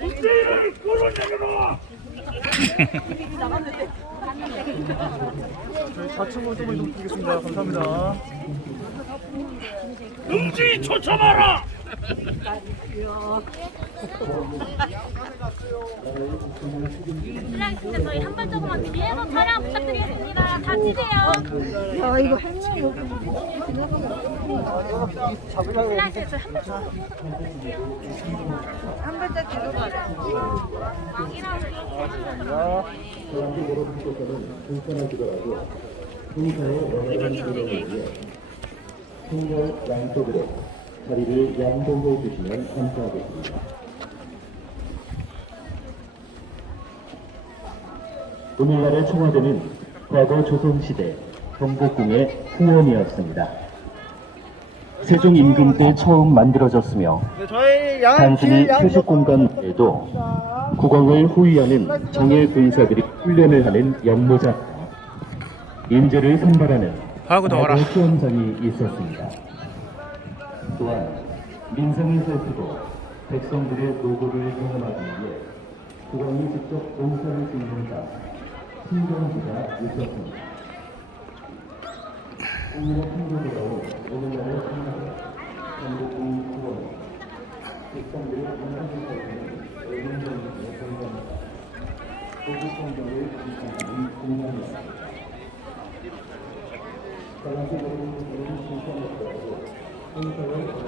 문재인을 끌어내려라! 저희 좌측으로 좀 이동 드리겠습니다. 감사합니다. 응지 쫓아봐라! 실례하겠습니다. 저희 한 발자국만 뒤에서 촬영 부탁드리겠습니다. 다 치세요. 야 이거 실례하겠습니다. 저희 한 발자국. 한 발짝 뒤로 가래. 왕이라고 풍경 양쪽으로 자리를 양동해 주시면 감사하겠습니다. 오늘날의 청와대는 과거 조선시대 경복궁의 후원이었습니다. 세종 임금 때 처음 만들어졌으며 네, 단순히 길 양- 표식 공간 외에도 국왕을 호위하는 정예 군사들이 훈련을 하는 연모자 인재를 선발하는. 과거 수험장이 있었습니다. 또한 민생을 살피고 백성들의 노고를 경험하기 위해 국왕이 직접 봉사를 수행한다 풍경지가 있었습니다. 오늘의 풍경으로 오늘날의 풍경 전국국 후원 백성들의 건강을 살피는 의문정신의 건강입니다. 고국 성경을 지키는 공간입니다. 자랑스러운 좋은 신선을 가지고 행사를